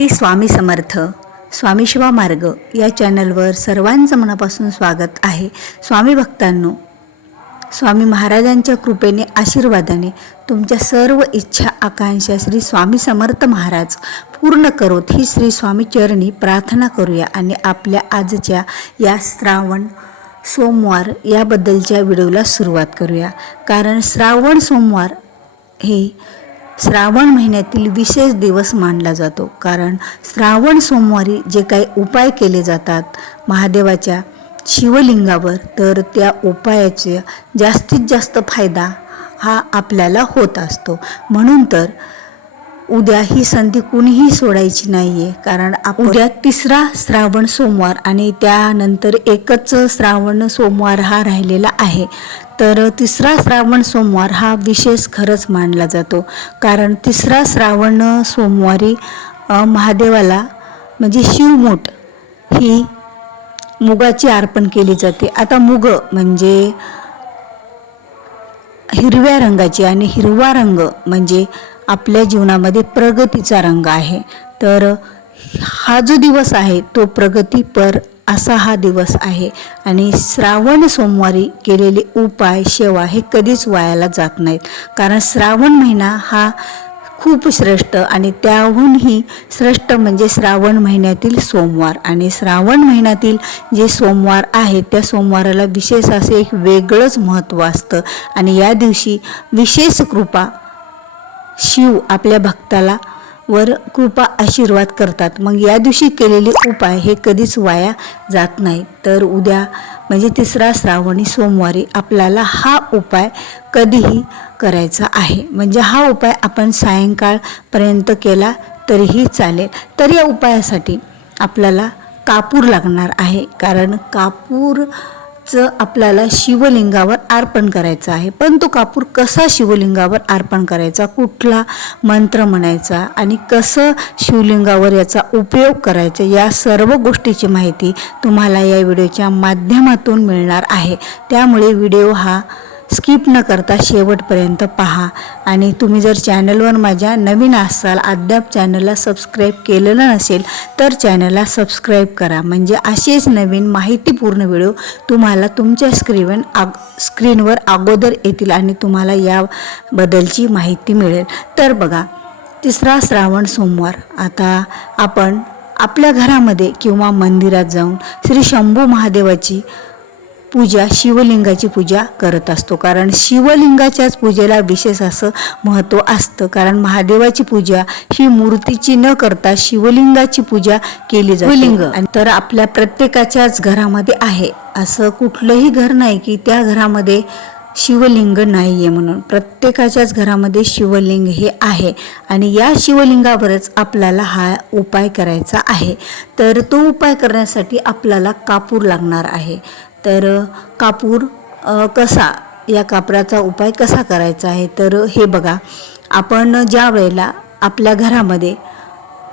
श्री स्वामी समर्थ स्वामी शिवा मार्ग या चॅनलवर सर्वांचं मनापासून स्वागत आहे. स्वामी भक्तांनो स्वामी महाराजांच्या कृपेने आशीर्वादाने तुमच्या सर्व इच्छा आकांक्षा श्री स्वामी समर्थ महाराज पूर्ण करोत ही श्री स्वामी चरणी प्रार्थना करूया आणि आपल्या आजच्या या श्रावण सोमवार याबद्दलच्या व्हिडिओला सुरुवात करूया. कारण श्रावण सोमवार हे श्रावण महिन्यातील विशेष दिवस मानला जातो. कारण श्रावण सोमवारी जे काही उपाय केले जातात महादेवाच्या शिवलिंगावर तर त्या उपायाचे जास्तीत जास्त फायदा हा आपल्याला होत असतो. म्हणून तर उद्या ही संधी कुणीही सोडायची नाही आहे कारण उद्या तिसरा श्रावण सोमवार आणि त्यानंतर एकच श्रावण सोमवार हा राहिलेला आहे. तर तिसरा श्रावण सोमवार हा विशेष खरंच मानला जातो. कारण तिसरा श्रावण सोमवारी महादेवाला म्हणजे शिवमूठ ही मुगाची अर्पण केली जाते. आता मुग म्हणजे हिरव्या रंगाची आणि हिरवा रंग म्हणजे आपल्या जीवनामध्ये प्रगतीचा रंग आहे. तर हा जो दिवस आहे तो प्रगतीपर असा हा दिवस आहे. आणि श्रावण सोमवारी केलेले उपाय सेवा हे कधीच वायाला जात नाहीत. कारण श्रावण महिना हा खूप श्रेष्ठ आणि त्याहूनही श्रेष्ठ म्हणजे श्रावण महिन्यातील सोमवार. आणि श्रावण महिन्यातील जे सोमवार आहेत त्या सोमवाराला विशेष असे एक वेगळंच महत्त्व असतं. आणि या दिवशी विशेष कृपा शिव आपल्या भक्ताला वर कृपा आशीर्वाद करतात. मग या दिवशी केलेले उपाय हे कधीच वाया जात नाही. तर उद्या म्हणजे तिसरा श्रावणी सोमवारी आपल्याला हा उपाय कधीही करायचा आहे. म्हणजे हा उपाय आपण सायंकाळपर्यंत केला तरीही चालेल. तर या उपायासाठी आपल्याला कापूर लागणार आहे. कारण कापूर कापूरचं आपल्याला शिवलिंगावर अर्पण करायचं आहे. पण तो कापूर कसा शिवलिंगावर अर्पण करायचा? कुठला मंत्र म्हणायचा? आणि कसं शिवलिंगावर याचा उपयोग करायचा? या सर्व गोष्टीची माहिती तुम्हाला या व्हिडिओच्या माध्यमातून मिळणार आहे. त्यामुळे व्हिडिओ हा स्किप न करता शेवटपर्यंत पहा. आणि तुम्ही जर चॅनलवर माझ्या नवीन असाल अद्याप चॅनलला सबस्क्राईब केलेलं नसेल तर चॅनलला सबस्क्राईब करा. म्हणजे असेच नवीन माहितीपूर्ण व्हिडिओ तुम्हाला तुमच्या स्क्रीन आग स्क्रीनवर अगोदर येतील आणि तुम्हाला याबद्दलची माहिती मिळेल. तर बघा तिसरा श्रावण सोमवार. आता आपण आपल्या घरामध्ये किंवा मंदिरात जाऊन श्री शंभू महादेवाची पूजा शिवलिंगाची पूजा करत असतो. कारण शिवलिंगाच्याच पूजेला विशेष असं महत्त्व असतं. कारण महादेवाची पूजा ही मूर्तीची न करता शिवलिंगाची पूजा केली जाते. शिवलिंग. आणि तर आपल्या प्रत्येकाच्याच घरामध्ये आहे. असं कुठलंही घर नाही की त्या घरामध्ये शिवलिंग नाही आहे म्हणून. प्रत्येकाच्याच घरामध्ये शिवलिंग हे आहे. आणि या शिवलिंगावरच आपल्याला हा उपाय करायचा आहे. तर तो उपाय करण्यासाठी आपल्याला कापूर लागणार आहे. तर कापूर कसा या कापराचा उपाय कसा करायचा आहे? तर हे बघा. आपण ज्या वेळेला आपल्या घरामध्ये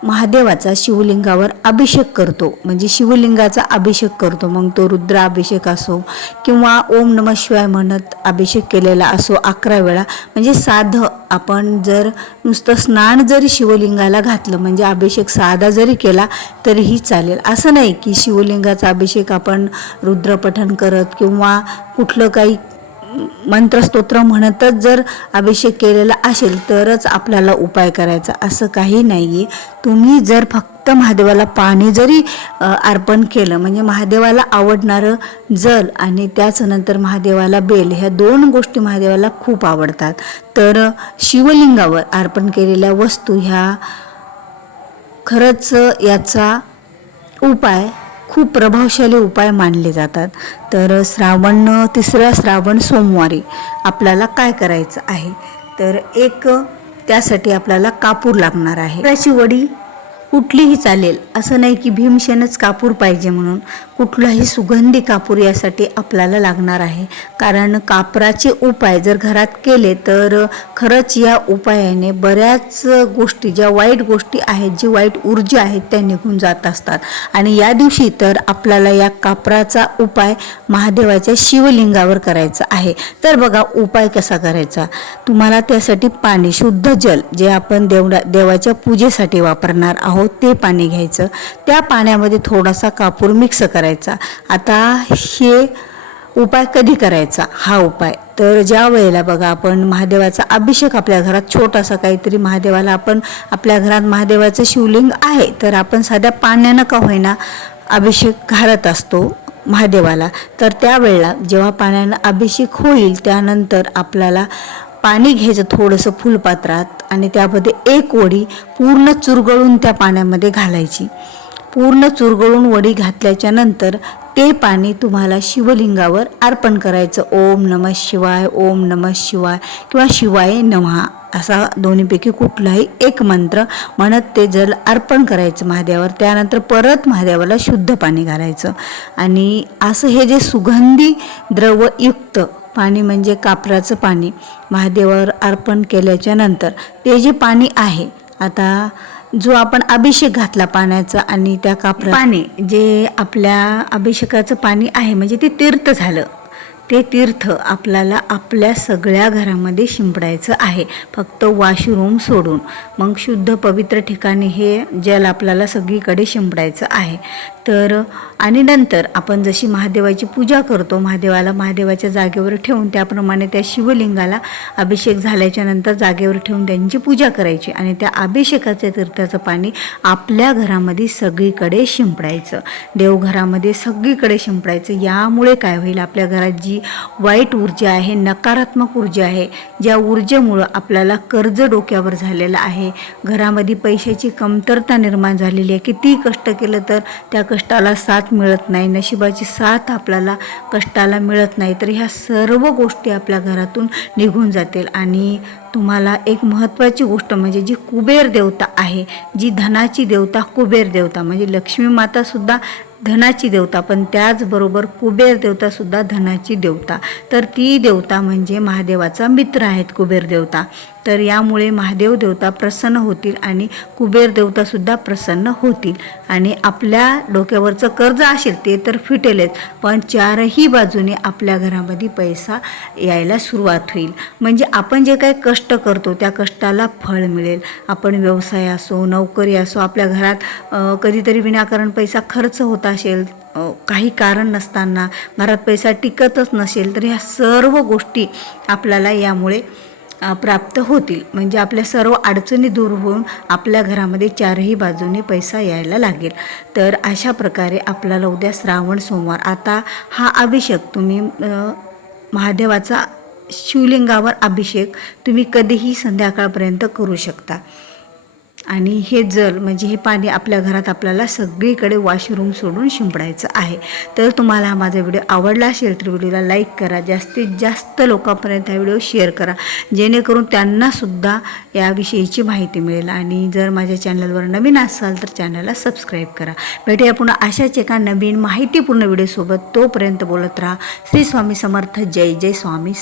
महादेवाचा शिवलिंगावर अभिषेक करतो. म्हणजे शिवलिंगाचा अभिषेक करतो. मग तो रुद्राभिषेक असो किंवा ओम नम शिवाय म्हणत अभिषेक केलेला असो अकरा वेळा. म्हणजे साधं आपण जर नुसतं स्नान जरी शिवलिंगाला घातलं म्हणजे अभिषेक साधा जरी केला तरीही चालेल. असं नाही की शिवलिंगाचा अभिषेक आपण रुद्रपठण करत किंवा कुठलं काही मंत्रस्तोत्र म्हणतच जर अभिषेक केलेला असेल तरच आपल्याला उपाय करायचा. असं काही नाही आहे तुम्ही जर फक्त महादेवाला पाणी जरी अर्पण केलं म्हणजे महादेवाला आवडणारं जल आणि त्याचनंतर महादेवाला बेल ह्या दोन गोष्टी महादेवाला खूप आवडतात. तर शिवलिंगावर अर्पण केलेल्या वस्तू ह्या खरंच याचा उपाय खूप प्रभावशाली उपाय मानले जातात. तर श्रावण तिसरा श्रावण सोमवारी आपल्याला काय करायचं आहे? तर एक त्यासाठी आपल्याला कापूर लागणार आहे. त्याची वडी कुठलीही चालेल असं नाही की भीमशेनच कापूर पाहिजे म्हणून. कुठलाही सुगंधी कापूर यासाठी आपल्याला लागणार आहे. कारण कापराचे उपाय जर घरात केले तर खरंच या उपायाने बऱ्याच गोष्टी ज्या वाईट गोष्टी आहेत जी वाईट ऊर्जा आहेत त्या निघून जात असतात. आणि या दिवशी तर आपल्याला या कापराचा उपाय महादेवाच्या शिवलिंगावर करायचा आहे. तर बघा उपाय कसा करायचा? तुम्हाला त्यासाठी पाणी शुद्ध जल जे आपण देवडा देवाच्या पूजेसाठी वापरणार आहोत ते पाणी घ्यायचं. त्या पाण्यामध्ये थोडासा कापूर मिक्स करायचा. आता हे उपाय कधी करायचा? हा उपाय. तर ज्या वेळेला बघा आपण महादेवाचा अभिषेक आपल्या घरात छोटासा काहीतरी महादेवाला आपण आपल्या घरात महादेवाचं शिवलिंग आहे तर आपण साध्या पाण्यानं का होईना अभिषेक घालत असतो महादेवाला. तर त्यावेळेला जेव्हा पाण्यानं अभिषेक होईल त्यानंतर आपल्याला पाणी घ्यायचं थोडंसं फुलपात्रात आणि त्यामध्ये एक ओढी पूर्ण चुरगळून त्या पाण्यामध्ये घालायची. पूर्ण चुरगळून वडी घातल्याच्या नंतर ते पाणी तुम्हाला शिवलिंगावर अर्पण करायचं. ओम नम शिवाय ओम नम शिवाय किंवा शिवाय नमहा असा दोन्हीपैकी कुठलाही एक मंत्र म्हणत ते जल अर्पण करायचं महादेवावर. त्यानंतर परत महादेवाला शुद्ध पाणी घालायचं. आणि असं हे जे सुगंधी द्रवयुक्त पाणी म्हणजे कापराचं पाणी महादेवावर अर्पण केल्याच्यानंतर ते जे पाणी आहे आता जो आपण अभिषेक घातला पाण्याचा आणि त्या कापरा पाणी. जे आपल्या अभिषेकाचं पाणी आहे म्हणजे ते तीर्थ झालं. ते तीर्थ आपल्याला आपल्या सगळ्या घरामध्ये शिंपडायचं आहे. फक्त वॉशरूम सोडून. मग शुद्ध पवित्र ठिकाणी हे जल आपल्याला सगळीकडे शिंपडायचं आहे. तर आणि नंतर आपण जशी महादेवाची पूजा करतो महादेवाला महादेवाच्या जागेवर ठेवून त्याप्रमाणे त्या शिवलिंगाला अभिषेक झाल्याच्यानंतर जागेवर ठेवून त्यांची पूजा करायची आणि त्या अभिषेकाच्या तीर्थाचं पाणी आपल्या घरामध्ये सगळीकडे शिंपडायचं. देवघरामध्ये सगळीकडे शिंपडायचं. यामुळे काय होईल? आपल्या घरात जी वाईट ऊर्जा आहे नकारात्मक ऊर्जा आहे ज्या ऊर्जेमुळं आपल्याला कर्ज डोक्यावर झालेलं आहे. घरामध्ये पैशाची कमतरता निर्माण झालेली आहे. किती कष्ट केलं तर त्या कष्टाला साथ मिळत नाही. नशिबाची साथ आपल्याला कष्टाला मिळत नाही. तर ह्या सर्व गोष्टी आपल्या घरातून निघून जातील. आणि तुम्हाला एक महत्त्वाची गोष्ट म्हणजे जी कुबेर देवता आहे जी धनाची देवता कुबेर देवता. म्हणजे लक्ष्मी मातासुद्धा धनाची देवता पण त्याचबरोबर कुबेर देवतासुद्धा धनाची देवता. तर ती देवता म्हणजे महादेवाचा मित्र आहेत कुबेर देवता. तर यामुळे महादेव देवता प्रसन्न होतील आणि कुबेर देवतासुद्धा प्रसन्न होतील. आणि आपल्या डोक्यावरचं कर्ज असेल ते तर फिटेलच पण चारही बाजूने आपल्या घरामध्ये पैसा यायला सुरुवात होईल. म्हणजे आपण जे काही कष्ट करतो त्या कष्टाला फळ मिळेल. आपण व्यवसाय असो नोकरी असो आपल्या घरात कधीतरी विनाकारण पैसा खर्च होत असेल काही कारण नसताना घरात पैसा टिकतच नसेल तर ह्या सर्व गोष्टी आपल्याला यामुळे प्राप्त होतील. म्हणजे आपल्या सर्व अडचणी दूर होऊन आपल्या घरामध्ये चारही बाजूने पैसा यायला लागेल. तर अशा प्रकारे आपल्याला उद्या श्रावण सोमवार. आता हा अभिषेक तुम्ही महादेवाचा शिवलिंगावर अभिषेक तुम्ही कधीही संध्याकाळपर्यंत करू शकता. आणि हे जल म्हणजे हे पाणी आपल्या घरात आपल्याला सगळीकडे वॉशरूम सोडून शिंपडायचं आहे. तर तुम्हाला हा माझा व्हिडिओ आवडला असेल तर व्हिडिओला लाईक करा. जास्तीत जास्त लोकांपर्यंत हा व्हिडिओ शेअर करा. जेणेकरून त्यांनासुद्धा याविषयीची माहिती मिळेल. आणि जर माझ्या चॅनलवर नवीन असाल तर चॅनलला सबस्क्राईब करा. भेटूया पुन्हा अशाच एका नवीन माहितीपूर्ण व्हिडिओसोबत तोपर्यंत बोलत राहा. श्री स्वामी समर्थ. जय जय स्वामी